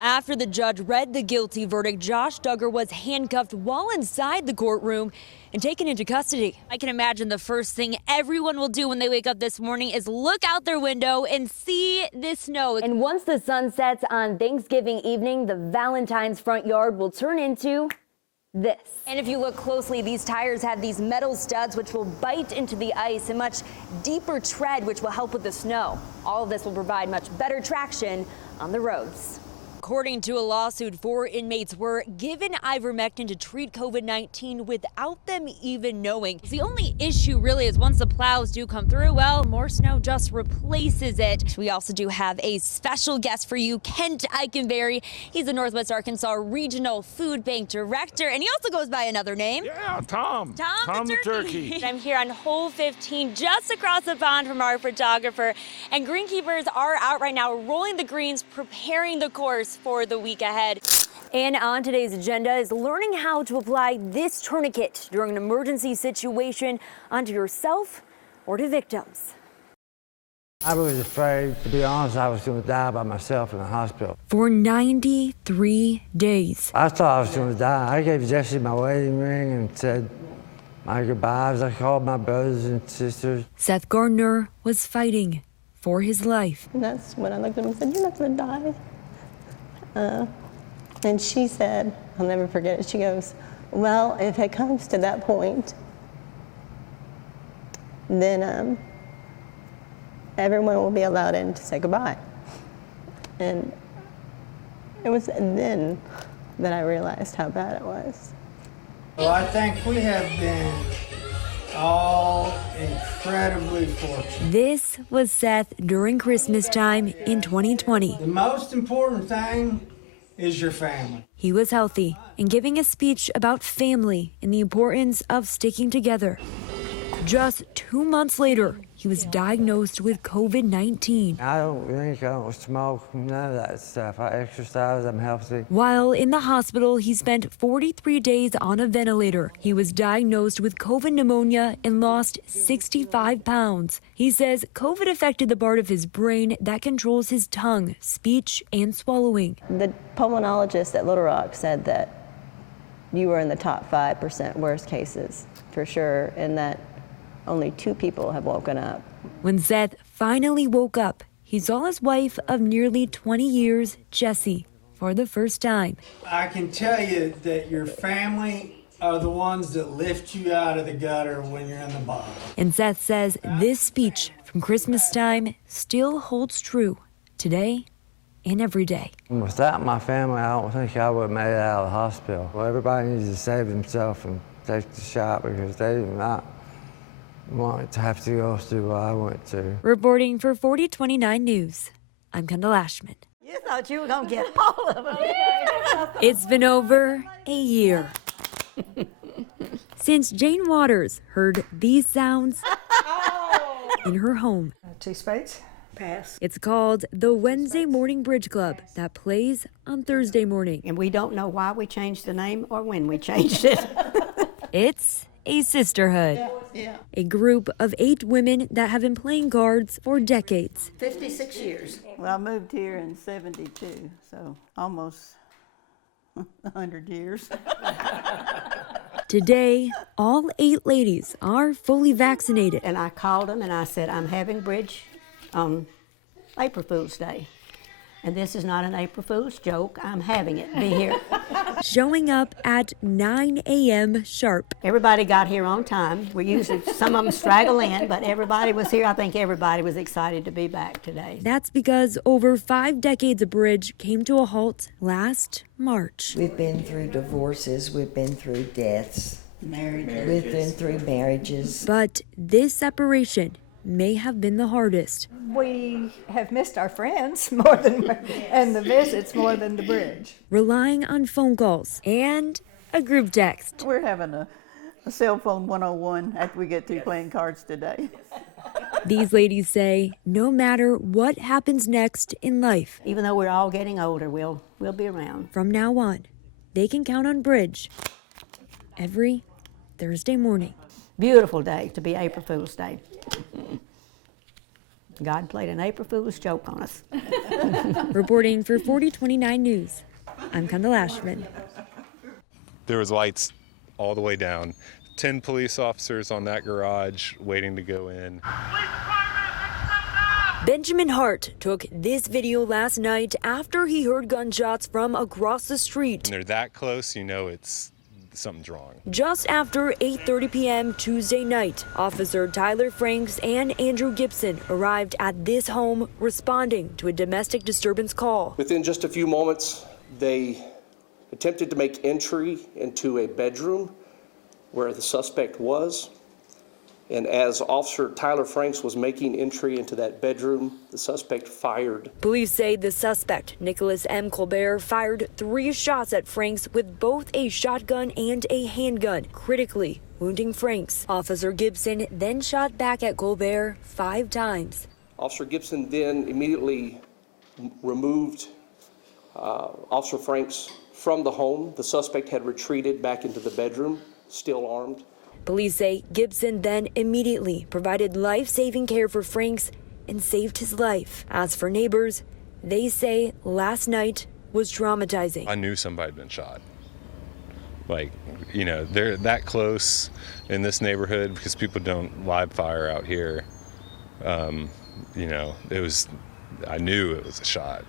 After the judge read the guilty verdict, Josh Duggar was handcuffed while inside the courtroom and taken into custody. I can imagine the first thing everyone will do when they wake up this morning is look out their window and see this snow. And once the sun sets on Thanksgiving evening, the Valentine's front yard will turn into this. And if you look closely, these tires have these metal studs which will bite into the ice, and much deeper tread which will help with the snow. All of this will provide much better traction on the roads. According to a lawsuit, 4 inmates were given ivermectin to treat COVID-19 without them even knowing. The only issue really is once the plows do come through, well, more snow just replaces it. We also do have a special guest for you, Kent Eikenberry. He's the Northwest Arkansas Regional Food Bank Director, and he also goes by another name. Yeah, Tom. Tom the turkey. I'm here on hole 15, just across the pond from our photographer, and greenkeepers are out right now rolling the greens, preparing the course for the week ahead. And on today's agenda is learning how to apply this tourniquet during an emergency situation onto yourself or to victims. I was afraid, to be honest, I was going to die by myself in the hospital. For 93 days. I thought I was going to die. I gave Jesse my wedding ring and said my goodbyes. I called my brothers and sisters. Seth GARNER was fighting for his life. And that's when I looked at him and said, "You're not going to die." And she said, I'll never forget it, she goes, "Well, if it comes to that point, then everyone will be allowed in to say goodbye." And it was then that I realized how bad it was. Well, I think we have been all incredibly fortunate. This was Seth during Christmas time in 2020. The most important thing is your family. He was healthy and giving a speech about family and the importance of sticking together. Just 2 months later, he was diagnosed with COVID-19. I don't drink, I don't smoke, none of that stuff. I exercise, I'm healthy. While in the hospital, he spent 43 days on a ventilator. He was diagnosed with COVID pneumonia and lost 65 pounds. He says COVID affected the part of his brain that controls his tongue, speech, and swallowing. The pulmonologist at Little Rock said that you were in the top 5% worst cases, for sure, and that only 2 people have woken up. When Seth finally woke up, he saw his wife of nearly 20 years, Jessie, for the first time. I can tell you that your family are the ones that lift you out of the gutter when you're in the bottom. And Seth says this speech from Christmas time still holds true today and every day. Without my family, I don't think I would have made it out of the hospital. Well, everybody needs to save themselves and take the shot because they do not want to have to go through what I went through. Reporting for 4029 News, I'm Kendall Ashman. You thought you were going to get all of them. It's been over a year since Jane Waters heard these sounds in her home. 2 spades. Pass. It's called the Wednesday Morning Bridge Club that plays on Thursday morning. And we don't know why we changed the name or when we changed it. It's a sisterhood. Yeah. A group of 8 women that have been playing cards for decades. 56 years. Well, I moved here in 72, so almost 100 years. Today, all 8 ladies are fully vaccinated. And I called them and I said, I'm having bridge on April Fool's Day. And this is not an April Fool's joke. I'm having it. Be here. Showing up at 9 a.m. sharp. Everybody got here on time. We usually, some of them straggle in, but everybody was here. I think everybody was excited to be back today. That's because over 5 decades of bridge came to a halt last March. We've been through divorces, we've been through deaths, we've been through marriages. But this separation may have been the hardest. We have missed our friends more than, and the visits more than the bridge. Relying on phone calls and a group text. We're having a cell phone 101 after we get through playing cards today. These ladies say no matter what happens next in life, Even though we're all getting older, we'll be around. from now on, they can count on bridge every Thursday morning. Beautiful day to be April Fool's Day. God played an April Fool's joke on us. Reporting for 4029 News, I'm Kendall Ashman. There was lights all the way down. 10 police officers on that garage waiting to go in. Benjamin Hart took this video last night after he heard gunshots from across the street. When they're that close, you know something's wrong. Just after 8:30 p.m. Tuesday night, Officer Tyler Franks and Andrew Gibson arrived at this home responding to a domestic disturbance call. Within just a few moments, they attempted to make entry into a bedroom where the suspect was. And as Officer Tyler Franks was making entry into that bedroom, the suspect fired. Police say the suspect, Nicholas M. Colbert, fired 3 shots at Franks with both a shotgun and a handgun, critically wounding Franks. Officer Gibson then shot back at Colbert 5 times. Officer Gibson then immediately removed Officer Franks from the home. The suspect had retreated back into the bedroom, still armed. Police say Gibson then immediately provided life-saving care for Franks and saved his life. As for neighbors, they say last night was traumatizing. I knew somebody had been shot. Like, you know, they're that close in this neighborhood because people don't live fire out here. You know, I knew it was a shot.